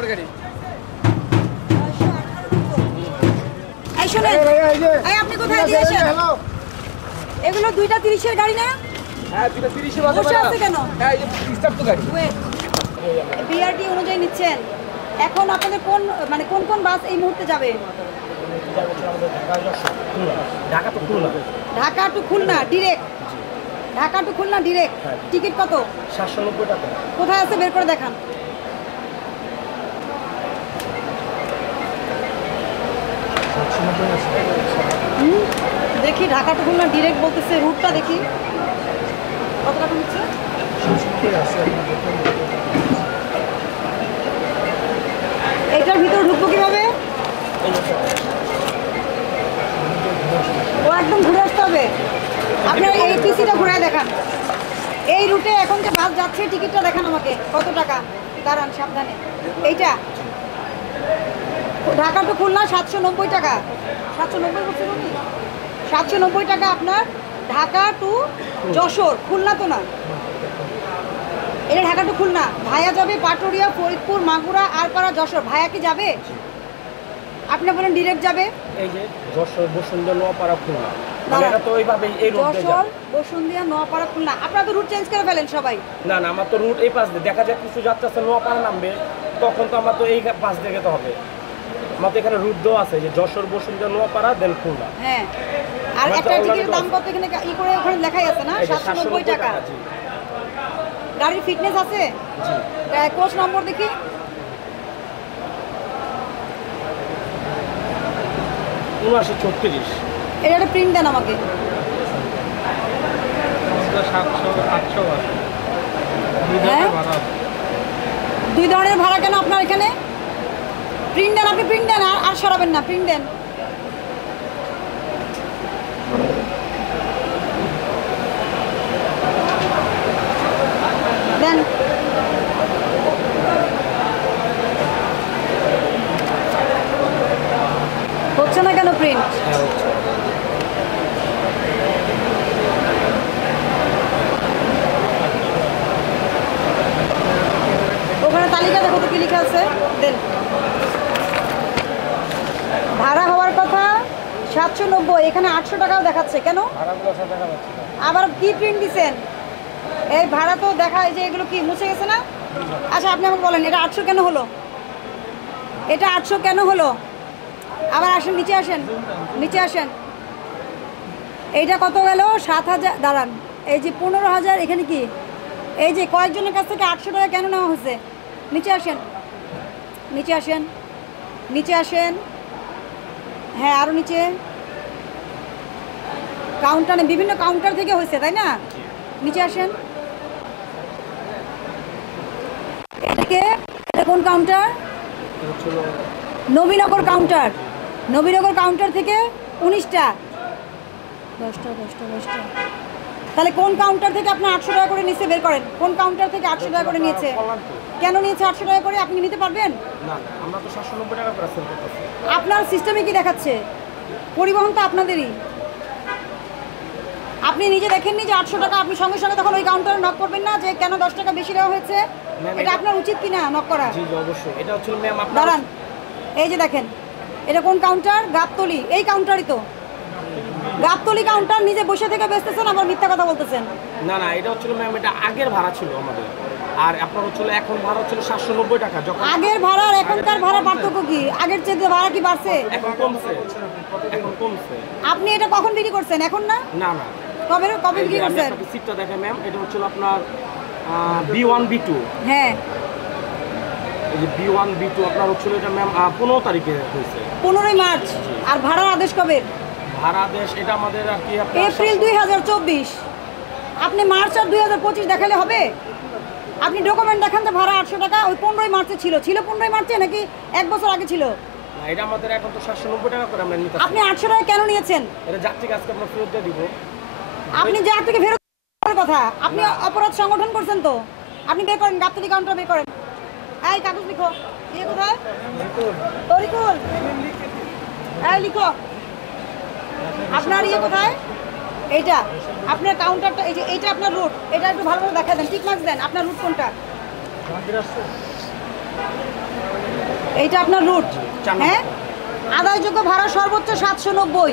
নম্বর গাড়ি। এই শুনেন, এই আপনি কোথায় দিয়েছেন? এগুলো 2টা 30-এর গাড়ি না? হ্যাঁ 2টা 30-এর বসে আছে কেন? হ্যাঁ এই যে স্টাফ তো গাড়ি। বিআরটি অনুযায়ী নিচ্ছেন। এখন আপনাদের কোন কোন বাস এই মুহূর্তে যাবে? Dhaka to Khulna direct. Dhaka to Khulna direct. Ticket কত? 790 টাকা। কোথায় আছে বের করে দেখান। দেখি ঢাকা টু খুলনা ডিরেক্ট বলতেছে, রুটটা দেখি কত টাকা নিচ্ছে। এইটার ভিতর ঢুকবো কিভাবে? ও একদম ঘুরে আসতে হবে। আপনার এই পিসিটা ঘুরায় দেখান। এই রুটে এখন যে বাস যাচ্ছে টিকিটটা দেখান আমাকে, কত টাকা? দাঁড়ান সাবধানে। এইটা ঢাকা টু খুলনা 790 টাকা। 790 বলছেন উনি? 790 টাকা আপনার ঢাকা টু যশোর, খুলনা তো না। এটা ঢাকা টু খুলনা। ভায়া যাবে পাটুরিয়া, ফরিদপুর, মাগুরা, আরপাড়া, যশোর। ভায়া কি যাবে? আপনি বলেন ডিরেক্ট যাবে। এই যে যশোর, বসুন্ধরা, নোয়াপাড়া, খুলনা। মানে এটা তো ওইভাবে এই রুট দিয়ে যশোর, বসুন্ধরা, নোয়াপাড়া, খুলনা। আপনারা তো রুট চেঞ্জ করে ফেলেন সবাই। না না, আমার তো রুট এই পাশ দিয়ে। দেখা যায় কিছু যাত্রা আছে নোয়াপাড়া নামবে, তখন তো আমার তো এই পাশ দিয়ে যেতে হবে। আমার তো এখানে রুট দেওয়া আছে যে যশোর, বসুন্ধরা, নোয়াপাড়া, দেন খুলনা। হ্যাঁ, আর একটা টিকিটের দাম কত এখানে ই করে ওখানে লেখাই আছে না? 790 টাকা। গাড়ির ফিটনেস আছে? জি। কোচ নম্বর দেখি। 7936। এটা একটা প্রিন্ট দেন আমাকে। 700-800 আছে। হ্যাঁ? 2 ধরনের ভাড়া কেন আপনার এখানে? প্রিন্ট দেন, আপনি প্রিন্ট দেন, আর সরাবেন না, প্রিন্ট দেন। দেন। হচ্ছে না কেন প্রিন্ট? ওখানে তালিকা দেখো তো কি লেখা আছে, দেন। ভাড়া হওয়ার কথা 790, এখানে 800 টাকাও দেখাচ্ছে কেন? আবার কি প্রিন্ট দিচ্ছেন? এই ভাড়া তো দেখা, এই যে এগুলো কি মুছে গেছে না? আচ্ছা আপনি আমাকে বলেন এটা 800 কেন হলো? এটা 800 কেন হলো? আবার আসেন, নিচে আসেন, নিচে আসেন। এইটা কত গেল? 7000। দাঁড়ান, এই যে 15000, এখানে কি এই যে কয়েকজনের কাছ থেকে 800 টাকা কেন নেওয়া হয়েছে? নিচে আসেন, নিচে আসেন, নিচে আসেন। হ্যাঁ আরও নিচে। কাউন্টারে বিভিন্ন কাউন্টার থেকে হয়েছে তাই না? নিচে আসেন। এটাকে, এটা কোন counter? Nabinagar counter. Nabinagar counter থেকে 19টা, 10টা। তাহলে কোন কাউন্টার থেকে আপনার 800 টাকা করে নিচে বের করেন? কোন কাউন্টার থেকে 800 টাকা করে নিয়েছে? কেন নিয়েছে 800 টাকা করে? আপনি নিতে পারবেন না? আমরা তো 790 টাকা করে সেল করতেছি। আপনার সিস্টেমে কি দেখাচ্ছে? পরিবহন তো আপনাদেরই। আপনি নিজে দেখেননি যে 800 টাকা? আপনি সঙ্গে সঙ্গে তখন ওই কাউন্টারে নক করবেন না যে কেন 10 টাকা বেশি দেওয়া হয়েছে? এটা আপনার উচিত কি না নক করা? জি অবশ্যই। এটা হচ্ছে ম্যাম আপনার। দাঁড়ান, এই যে দেখেন, এটা কোন কাউন্টার? গাবতলি। এই কাউন্টারই তো গাবতলি কাউন্টার। নিজে বসে থেকে বেচতেছেন, আবার মিথ্যা কথা বলতেছেন। না না, এটা হচ্ছে ম্যাম, এটা আগের ভাড়া ছিল আমাদের। আর আপনার হচ্ছে এখন ভাড়া হচ্ছে 790 টাকা। যখন আগের ভাড়া আর এখনকার ভাড়া পার্থক্য কি? আগের চেয়ে ভাড়া কি বাড়ছে? এখন কমছে, এখন কমছে। আপনি এটা কখন বিক্রি করছেন? এখন না? না না, কবে কবে বিক্রি আমি করছেন? আপনাকে সিটটা দেখাই ম্যাম। এটা হচ্ছে আপনার B1 B2। হ্যাঁ, এই যে B1 B2 আপনার হচ্ছে এটা ম্যাম 15 তারিখে হয়েছে। 15ই মার্চ। আর ভাড়ার আদেশ কবে? ভাড়া আদেশ এটা আমাদের আর কি এপ্রিল 2024। আপনি মার্চ আর 2025 দেখালে হবে? আপনি ডকুমেন্ট দেখান তো ভাড়া 800 টাকা। ওই 15ই মার্চে ছিল 15ই মার্চে নাকি 1 বছর আগে ছিল? না, এটা আমাদের এখন তো 790 টাকা করে আমরা নিতে। আপনি 800 টাকা কেন নিয়েছেন? এটা যাত্রী আজকে আমরা ফেরত দিয়ে দিব। আপনি যে থেকে ফেরত করার কথা, আপনি অপরাধ সংগঠন করছেন তো। আপনি বের করেন, গাবতলি কাউন্টার বের করেন। এই কাগজ লিখো। ইয়ে কোথায়? তরিকুল, এই লিখো। আপনার ইয়ে কোথায়? এইটা আপনার কাউন্টারটা, এই যে এইটা আপনার রুট। এটা একটু ভালোভাবে দেখা দেন, টিক মার্ক দেন। আপনার রুট কোনটা? এটা আপনার রুট, হ্যাঁ? আদায়যোগ্য ভাড়া সর্বোচ্চ 790।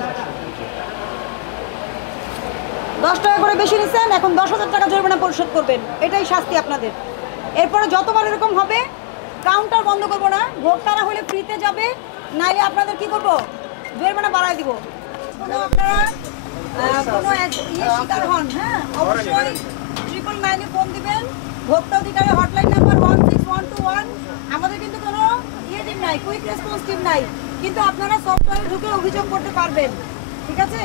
10 টাকা করে বেশি নিচ্ছেন, এখন 10,000 টাকা জরিমানা পরিশোধ করবেন। এটাই শাস্তি আপনাদের। এরপরে যতবার এরকম হবে কাউন্টার বন্ধ করবো না, ভোট তারা হলে ফ্রিতে যাবে, নাইলে আপনাদের কি করবো, জরিমানা বাড়াই দিব। আপনারা কোনো শিকার হন, হ্যাঁ, অবশ্যই 999-এ ফোন দিবেন। ভোক্তা অধিকারের হটলাইন নাম্বার 16121। আমাদের কিন্তু কোনো টিম নাই, কুইক রেসপন্স টিম নাই, কিন্তু আপনারা সফটওয়্যারে ঢুকে অভিযোগ করতে পারবেন, ঠিক আছে?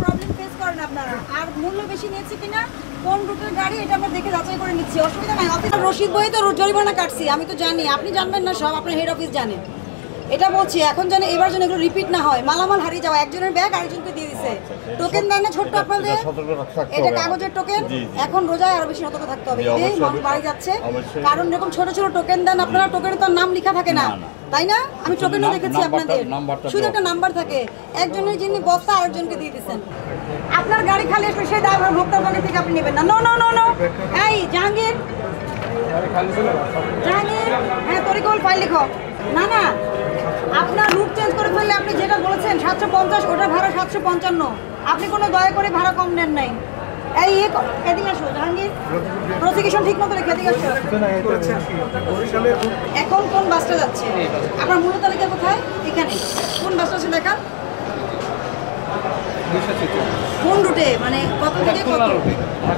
প্রবলেম ফেস করেন আপনারা। আর মূল্য বেশি নিয়েছে কিনা, কোন রুটের গাড়ি, এটা আমরা দেখে যাচাই করে নিচ্ছি, অসুবিধা নাই। অফিসার রশিদ বই তো জরিমানা কাটছি, আমি তো জানি, আপনি জানবেন না সব, আপনার হেড অফিস জানে। এটা বলছি এখন যেন এবার যেন এগুলো রিপিট না হয়, মালামাল হারিয়ে যাওয়া, একজনের ব্যাগ আরেকজনকে দিয়ে দিছে। টোকেন দেন না ছোট্ট আপনাদের, এটা কাগজের টোকেন। এখন রোজায় আরো বেশি সতর্ক থাকতে হবে, এই মানুষ বাড়ি যাচ্ছে, কারণ এরকম ছোট ছোট টোকেন দেন আপনারা, টোকেনে তো নাম লেখা থাকে না, তাই না? আমি টোকেনও দেখেছি আপনাদের, শুধু একটা নাম্বার থাকে, একজনের যিনি বস্তা আরেকজনকে দিয়ে দিচ্ছেন। আপনার গাড়ি খালি আসবে, সেই ড্রাইভার ভোক্তার পকেট থেকে আপনি নেবেন না। No no no no. এই জাহাঙ্গীর, জাহাঙ্গীর, হ্যাঁ তরিকুল ফাইল লিখো। না না, আপনার রুট চেঞ্জ করে ফেললে, আপনি যেটা বলেছেন 750, ওটা ভাড়া 755। আপনি কোনো দয়া করে ভাড়া কম নেন নাই। এই এদিকে আসো জাহাঙ্গীর, প্রসিকিউশন ঠিক মতো রেখে এদিকে আসো। এখন কোন বাসটা যাচ্ছে? আপনার মূল তালিকা কোথায়? এখানে কোন বাসটা আছে দেখান, কোন রুটে, মানে কত থেকে কত?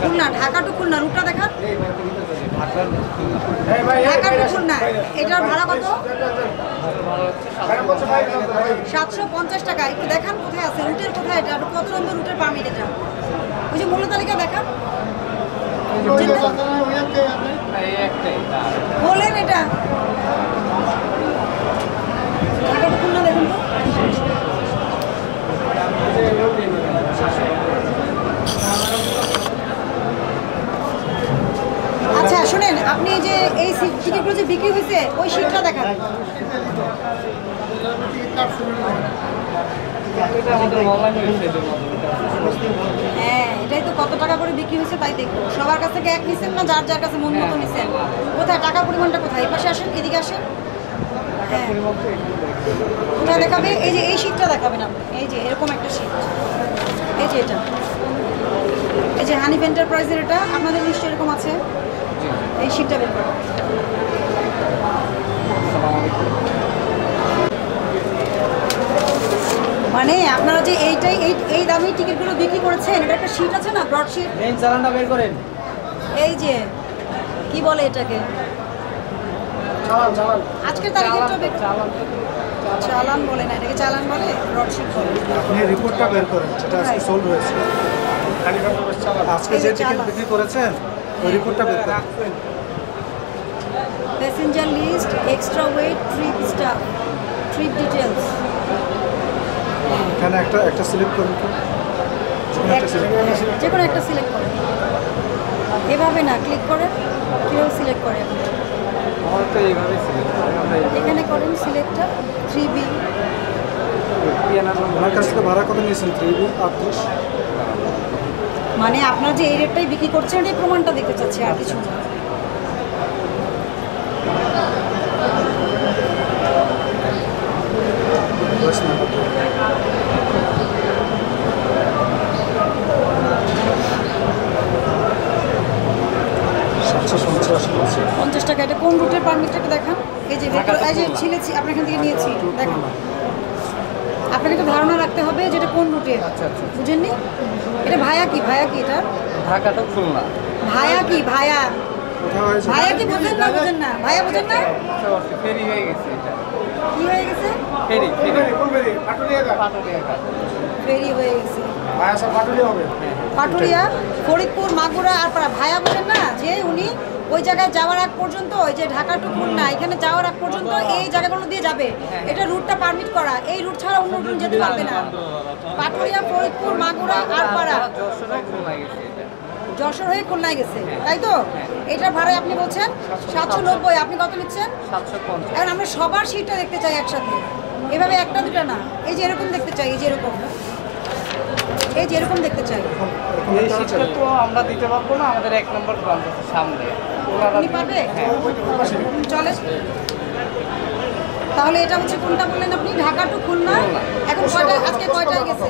খুলনা, ঢাকা টু খুলনা রুটটা দেখান। ঢাকা টু খুলনা, এটার ভাড়া কত? 750 টাকা। একটু দেখান কোথায় আছে, রুটের কোথায় এটা, কত নম্বর রুটের পারমিট এটা? ওই যে মূল্য তালিকা দেখান, বলেন এটা ঢাকা টু খুলনা দেখুন তো। আচ্ছা শুনেন, আপনি যে এই টিকিটগুলো যে বিক্রি হয়েছে ওই সিটটা দেখান। হ্যাঁ এটাই তো, কত টাকা করে বিক্রি হয়েছে তাই দেখবো। সবার কাছ থেকে এক নিছেন না, যার যার কাছে মন মতো নিছেন। কোথায় টাকার পরিমাণটা কোথায়? এই পাশে আসেন, এদিকে আসেন। হ্যাঁ কোথায় দেখাবে? এই যে এই সিটটা দেখাবেন আপনি, এই যে এরকম একটা সিট, এই যে এটা, এই যে হানিফ এন্টারপ্রাইজের, এটা আপনাদের নিশ্চয়ই এরকম আছে। এই সিটটা বের করো। মানে আপনারা যে এইটাই এই দামি টিকিটগুলো বিক্রি করেছেন, এটা একটা সিট আছে না, ব্রড সিট, মেইন চালানটা বের করেন। এই যে কি বলে এটাকে, চালান চালান, আজকের তারিখেরটা বের চালান, চালান বলে না, এটাকে চালান বলে, ব্রড সিট বলে। আপনি রিপোর্টটা বের করেন, যেটা আজকে সোল্ড হয়েছে, আজকে যে টিকিট বিক্রি করেছেন ওই রিপোর্টটা বের করেন। Passenger list, extra weight, trip staff, trip details. এখানে একটা সিলেক্ট করুন তো, যে কোনো একটা সিলেক্ট করেন, এভাবে না ক্লিক করেন, কীভাবে সিলেক্ট করে আপনি? তো এইভাবে সিলেক্ট করেন, এখানে করেন সিলেক্টটা 3B। ওনার কাছ থেকে ভাড়া কত নিয়েছেন? 3B 38। মানে আপনার যে এই রেটটাই বিক্রি করছেন, এই প্রমাণটা দেখতে চাচ্ছি, আর কিছু না। $750 50 টাকা। এটা কোন রুটের পারমিটটাকে দেখান। এই যে এই যে ছিলেছি, আপনার এখান থেকে নিয়েছি, দেখান। আপনাকে তো ধারণা রাখতে হবে যেটা কোন রুটে। আচ্ছা আচ্ছা, বুঝেননি? এটা ভায়া কি, ভায়া কি এটা? ঢাকা তো খুলনা। ভায়া কি, ভায়া, কোথায় হয়েছে? ভায়া কি বুঝেন না? বুঝেন না, ভায়া বুঝেন না? ফেরি হয়ে গেছে এটা, কি হয়ে গেছে? ফেরি ফেরি পাটুলিয়া ঘাট, ফেরি হয়ে গেছে। পাটুলিয়া হবে। পাটুরিয়া, ফরিদপুর, মাগুরা আর পাড়া। ভায়া বলেন না, যে উনি ওই জায়গায় যাওয়ার আগ পর্যন্ত, ওই যে ঢাকা টু খুলনা এখানে যাওয়ার আগ পর্যন্ত এই জায়গাগুলো দিয়ে যাবে, এটা রুটটা পারমিট করা। এই রুট ছাড়া অন্য রুট যেতে পারবে না। পাটুরিয়া, ফরিদপুর, মাগুরা আর পাড়া, যশোর হয়ে খুলনায় গেছে, তাই তো? এটার ভাড়ায় আপনি বলছেন 790, আপনি কত নিচ্ছেন? 750। এখন আমরা সবার সিটটা দেখতে চাই একসাথে, এভাবে একটা দুটা না, এই যে এরকম দেখতে চাই, এই যে এরকম, এই যে এরকম দেখতে চাই। এই সিটটা তো আমরা দিতে পারবো না, আমাদের 1 নম্বর ব্রাঞ্চ আছে সামনে, উনি পারবে? চলে তাহলে তাহলে এটা হচ্ছে কোনটা বললেন আপনি? ঢাকা টু খুলনা। এখন কয়টা, আজকে কয়টায় গেছে?